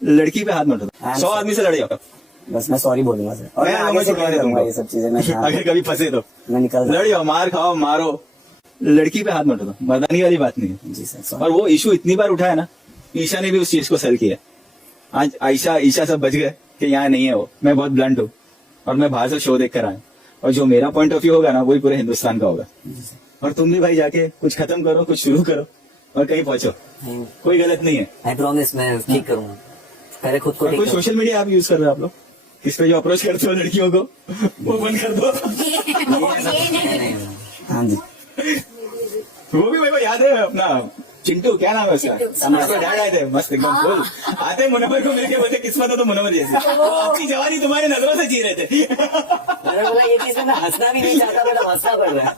लड़की पे हाथ मत उठाओ, 100 आदमी से लड़े जाओ, बस मैं सॉरी बोलूंगा सर, और मैं मैं आगे से छुड़वा क्या दे करूंगा तुमको। ये सब चीजें मैं अगर कभी फंसे तो मैं निकल लड़ जाओ, मार खाओ, मारो, लड़की पे हाथ मत उठाओ, मर्दानी वाली बात नहीं है। जी सर sorry। और वो इशू इतनी बार उठाया ना, ईशा ने भी उस चीज को सर किया। आज ईशा सब बच गए कि यहाँ नहीं है वो। मैं बहुत ब्लंट हूँ और मैं बाहर से शो देख कर आया, और जो मेरा पॉइंट ऑफ व्यू होगा ना वही पूरे हिंदुस्तान का होगा। जी सर। और तुम भी भाई जाके कुछ खत्म करो, कुछ शुरू करो और कहीं पहुंचो, कोई गलत नहीं है। आई प्रॉमिस मैं ठीक करूंगा, पहले खुद को और ठीक कोई करूंगा। सोशल मीडिया आप यूज कर रहे हो आप लोग, इस पे जो अप्रोच करते हो लड़कियों को वो बंद कर दो। हाँ जी वो भी मेरे को याद है, अपना चिंटू, क्या नाम है उसका, उसके डैड आए थे, मस्त एकदम फुल आते, मुनव्वर को मिलके बोलते किस्मत हो तो मुनव्वर जैसी। अपनी जवानी तुम्हारी नजरों से जी रहे थे। मैंने बोला ये चीज मैं हंसना भी नहीं चाहता, मैं हंसना पड़ रहा है।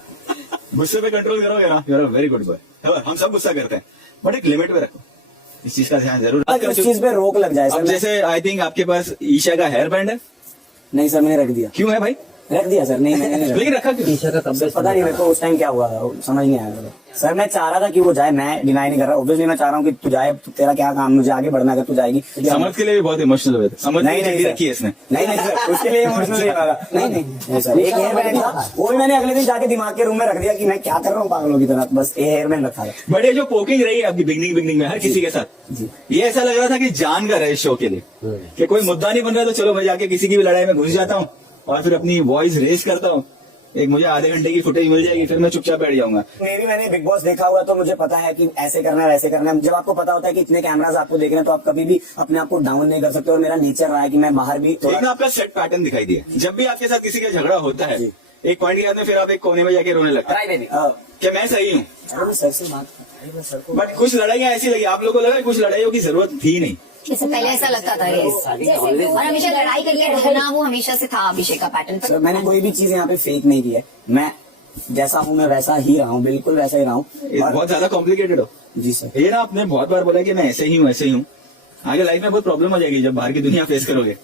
गुस्से पे कंट्रोल करोगे ना, you are very good boy. हम सब गुस्सा करते हैं, बट एक लिमिट में रखो, इस चीज का ध्यान जरूर उस चीज पे रोक लग जाए अब सर। जैसे आई थिंक आपके पास ईशा का हेयर बैंड है, नहीं सर मैंने रख दिया, क्यों है भाई? रख दिया सर। नहीं मैंने नहीं लेकिन रखा क्यों? ईशा का कब पता नहीं मेरे को उस टाइम क्या हुआ था, समझ नहीं आया मेरे। सर मैं चाह रहा था कि वो जाए, मैं डिनाई नहीं कर रहा, ऑब्वियसली मैं चाह रहा हूँ कि तू जाए, तेरा क्या काम, मुझे आगे बढ़ना, अगर तू जाएगी। समर्थ के लिए भी बहुत इमोशनल हुए थे, समर्थ नहीं, की नहीं, चिट्ठी सर। रखी है इसने। नहीं सर उसके लिए इमोशनल नहीं लगा। नहीं सर, एक हेयर बैंड था, वो भी मैंने अगले दिन जाके दिमाग के रूम में रख दिया कि मैं क्या कर रहा हूँ पागलों की तरह, बस ये हेयर बैंड रखा है। बट ये जो पोकिंग रही है आपकी बिगनिंग में हर किसी के साथ, जी ये ऐसा लग रहा था कि जान का रहे शो के लिए, कि कोई मुद्दा नहीं बन रहा तो चलो मैं जाके किसी की भी लड़ाई में घुस जाता हूँ और फिर अपनी वॉइस रेज करता हूँ, एक मुझे आधे घंटे की फुटेज मिल जाएगी, फिर मैं चुपचाप बैठ जाऊंगा। मैंने बिग बॉस देखा हुआ तो मुझे पता है कि ऐसे करना है वैसे करना है। जब आपको पता होता है कि इतने कैमरास आपको देख रहे हैं तो आप कभी भी अपने आप को डाउन नहीं कर सकते, और मेरा नेचर रहा है कि मैं बाहर भी लेकिन आपका सेट पैटर्न दिखाई दिया, जब भी आपके साथ किसी का झगड़ा होता है एक पॉइंट के बाद में फिर आप एक कोने में जाके रोने लगता है कि मैं सही हूँ। सर से बात बट कुछ लड़ाइयाँ ऐसी लगी, आप लोगों को लगा कुछ लड़ाइयों की जरूरत थी नहीं? इससे पहले ऐसा लगता था ये, और हमेशा लड़ाई करके रहना वो हमेशा से था अभिषेक का पैटर्न। सर मैंने कोई भी चीज यहाँ पे फेक नहीं की है, मैं जैसा हूँ मैं वैसा ही रहा हूँ, बिल्कुल वैसा ही रहा हूँ। बहुत ज्यादा कॉम्प्लिकेटेड हो जी सर। ये ना, आपने बहुत बार बोला कि मैं ऐसे ही हूँ। आगे लाइफ में बहुत प्रॉब्लम हो जाएगी जब बाहर की दुनिया फेस करोगे,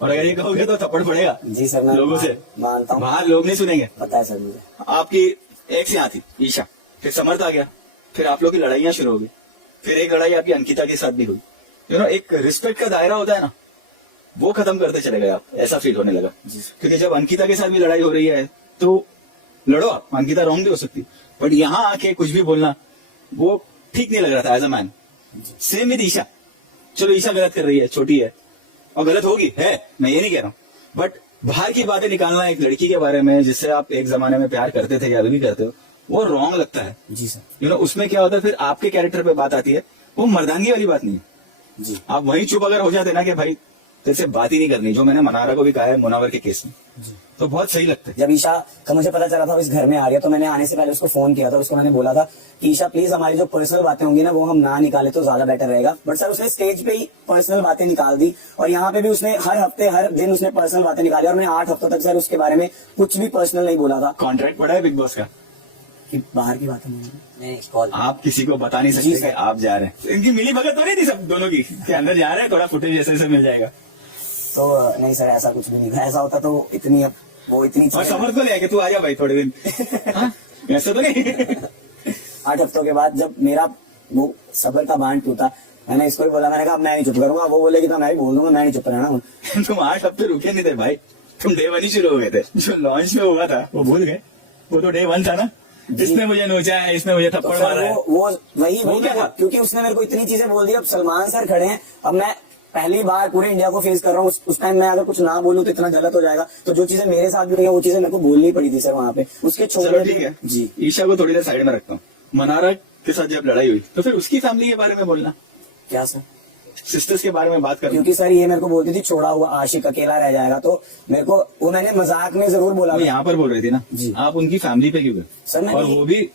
और अगर ये कहोगे तो थप्पड़ पड़ेगा जी सर, मैं लोगों से, मानता हूँ, बाहर लोग नहीं सुनेंगे। पता है सर मुझे। आपकी एक से यहाँ थी ईशा, फिर समर्थ आ गया, फिर आप लोग की लड़ाइयाँ शुरू हो गई, फिर एक लड़ाई आपकी अंकिता के साथ भी हुई। एक रिस्पेक्ट का दायरा होता है ना, वो खत्म करते चले गए आप, ऐसा फील होने लगा। क्योंकि जब अंकिता के साथ भी लड़ाई हो रही है तो लड़ो आप, अंकिता रॉन्ग भी हो सकती, बट यहाँ आके कुछ भी बोलना वो ठीक नहीं लग रहा था as a man. Same with Isha, चलो ईशा गलत कर रही है, छोटी है और गलत होगी है, मैं ये नहीं कह रहा हूँ, बट बाहर की बातें निकालना एक लड़की के बारे में जिससे आप एक जमाने में प्यार करते थे या अभी भी करते हो, वो रॉन्ग लगता है जी सर। उसमें क्या होता है, फिर आपके कैरेक्टर पे बात आती है, वो मर्दानगी वाली बात नहीं है जी आप वहीं चुप अगर हो जाते ना कि भाई तेरे से बात ही नहीं करनी, जो मैंने मनारा को भी कहा है मुनावर के केस में, तो बहुत सही लगता है। जब ईशा का मुझे पता चला था इस घर में आ रही है, तो मैंने आने से पहले उसको फोन किया था, उसको मैंने बोला था कि ईशा प्लीज हमारी जो पर्सनल बातें होंगी ना वो हम ना निकाले तो ज्यादा बेटर रहेगा। बट सर उसने स्टेज पे ही पर्सनल बातें निकाल दी, और यहाँ पे भी उसने हर हफ्ते हर दिन उसने पर्सनल बातें निकाली, और मैंने 8 हफ्तों तक सर उसके बारे में कुछ भी पर्सनल नहीं बोला था। कॉन्ट्रैक्ट पड़ा है बिग बॉस का कि बाहर की बातें नहीं, आप किसी को बता नहीं जी सकते सर। कि आप जा रहे हैं। इनकी मिली भगत तो नहीं थी सब दोनों की कि अंदर जा रहे हैं, थोड़ा फुटेज जैसे जैसे मिल जाएगा? तो नहीं सर ऐसा कुछ भी नहीं था, ऐसा होता तो इतनी और समर्थ को ले आके तू आ जा भाई थोड़े दिन। हाँ? ऐसा तो नहीं। 8 हफ्तों के बाद जब मेरा वो सबर का बांध टूटा, मैंने इसको भी बोला, मैंने कहा अब मैं नहीं चुप करूंगा, वो बोलेगी तो मैं भी बोल दूंगा, मैं नहीं चुप रहना हूँ। तुम 8 हफ्ते रुके नहीं थे भाई, तुम डे 1 ही शुरू हो गए थे। जो लॉन्च में हुआ था वो भूल गए, वो तो डे 1 था ना, इसने मुझे नोचा है, इसने मुझे थप्पड़ मारा है। वो वही क्या था? क्योंकि उसने मेरे को इतनी चीजें बोल दी। अब सलमान सर खड़े हैं, अब मैं पहली बार पूरे इंडिया को फेस कर रहा हूँ, उस टाइम मैं अगर कुछ ना बोलूं तो इतना गलत हो जाएगा। तो जो चीजें मेरे साथ भी हुई हैं वो चीजें मेरे को बोलनी पड़ी थी सर वहाँ पे, उसके चलो छोड़ ठीक है जी। ईशा को थोड़ी देर साइड में रखता हूँ। मनारा के साथ जब लड़ाई हुई तो फिर उसकी फैमिली के बारे में बोलना, क्या सर? सिस्टर्स के बारे में बात करना। क्योंकि सर ये मेरे को बोलती थी छोड़ा हुआ आशिक अकेला रह जाएगा, तो मेरे को वो मैंने मजाक में जरूर बोला वो था। यहाँ पर बोल रही थी ना जी। आप उनकी फैमिली पे क्यों गए? सर मैंने और वो भी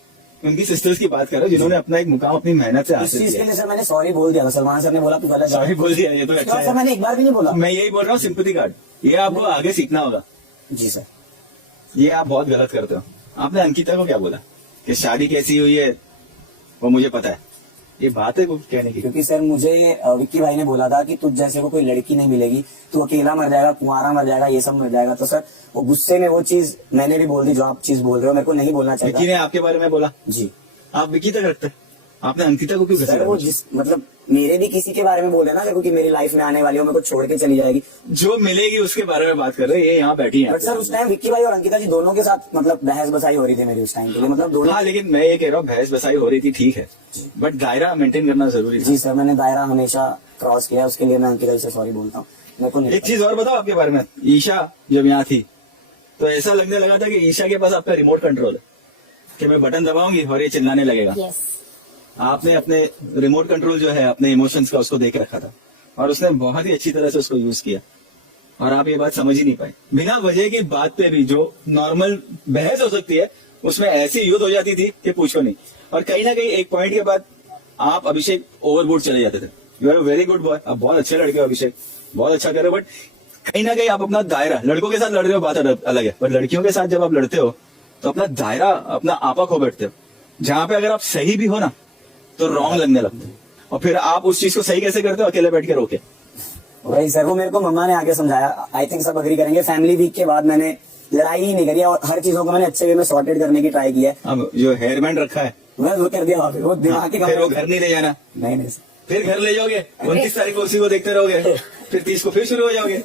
उनकी सिस्टर्स की बात कर रहे हो जिन्होंने अपना एक मुकाम अपनी मेहनत से इस हासिल चीज के किया। लिए सर मैंने सॉरी बोल दिया था, सलमान सर ने बोला तू गलत सॉरी बोल दिया, ये तो अच्छा सर है। मैंने एक बार भी नहीं बोला। मैं यही बोल रहा हूँ, सिंपैथी कार्ड ये आपको आगे सीखना होगा। जी सर। ये आप बहुत गलत करते हो। आपने अंकिता को क्या बोला कि शादी कैसी हुई है वो मुझे पता है, ये बात है कुछ कहने की? क्योंकि सर मुझे विक्की भाई ने बोला था कि तुझ जैसे को कोई लड़की नहीं मिलेगी, तू अकेला मर जाएगा, कुंवारा मर जाएगा, ये सब मर जाएगा। तो सर वो गुस्से में वो चीज मैंने भी बोल दी जो आप चीज बोल रहे हो, मेरे को नहीं बोलना विक्की चाहिए। ने आपके बारे में बोला, जी आप विक्की तक रखते, आपने अंकिता को क्यों सर घसीटा? वो जिस मतलब मेरे भी किसी के बारे में बोले ना क्योंकि मेरी लाइफ में आने वाली हो, मेरे को छोड़ के चली जाएगी। जो मिलेगी उसके बारे में बात कर रहे हैं, ये यहाँ बैठी है। बट सर उस टाइम विक्की भाई और अंकिता जी दोनों के साथ मतलब बहस बसाई हो रही थी मेरी उस टाइम के लिए, मतलब दोनों। हाँ, लेकिन मैं ये कह रहा हूँ बहस बसाई हो रही थी, ठीक है, बट दायरा मेंटेन करना जरूरी जी है। सर, मैंने दायरा हमेशा क्रॉस किया, उसके लिए मैं अंकिता जी से सॉरी बोलता हूँ। मेरे को नहीं एक चीज और बताओ आपके बारे में, ईशा जब यहाँ थी तो ऐसा लगने लगा था कि ईशा के पास आपका रिमोट कंट्रोल है, कि मैं बटन दबाऊंगी और ये चिल्लाने लगेगा। यस, आपने अपने रिमोट कंट्रोल जो है अपने इमोशंस का उसको देख रखा था और उसने बहुत ही अच्छी तरह से उसको यूज किया और आप ये बात समझ ही नहीं पाए। बिना वजह की बात पे भी जो नॉर्मल बहस हो सकती है उसमें ऐसी युद्ध हो जाती थी कि पूछो नहीं। और कहीं ना कहीं एक पॉइंट के बाद आप अभिषेक ओवरबोर्ड चले जाते थे। You are a very good boy, आप बहुत अच्छे लड़के हो अभिषेक, बहुत अच्छा कर रहे हो, बट कहीं ना कहीं आप अपना दायरा, लड़कों के साथ लड़ रहे हो बात अलग है, पर लड़कियों के साथ जब आप लड़ते हो तो अपना दायरा, अपना आपा खो बैठते हो। जहां पे अगर आप सही भी हो ना तो रॉन्ग लगने लगते हैं और फिर आप उस चीज को सही कैसे करते हो, अकेले बैठ के रोके। वही सर, वो मेरे को मम्मा ने आके समझाया। आई थिंक सब अग्री करेंगे, फैमिली वीक के बाद मैंने लड़ाई ही नहीं करी और हर चीजों को मैंने अच्छे वे में सॉर्टेड करने की ट्राई की है। अब जो हेयर बैंड रखा है मैं वो कर दिया वहाँ पे, वो दिमाग के फिर वो घर नहीं ले जाना, नहीं नहीं सर। फिर घर ले जाओगे, 29 तारीख को उसी को देखते रहोगे, फिर 30 को फिर शुरू हो जाओगे,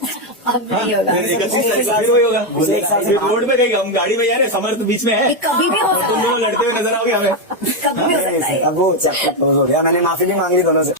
अब हाँ, नहीं होगा। फिर 31 तारीख को फिर वही होगा। मुझे एक साल से- फिर रोड पे कहीं हम गाड़ी में जा रहे हैं, समर्थ बीच में है, ये कभी भी हो तुम सकता दोनों लड़ते हुए नजर आओगे हमें। है, कभी भी हो सकता है। अब वो चैप्टर क्लोज हो गया, मैंने माफी भी मांग ली दोनों से।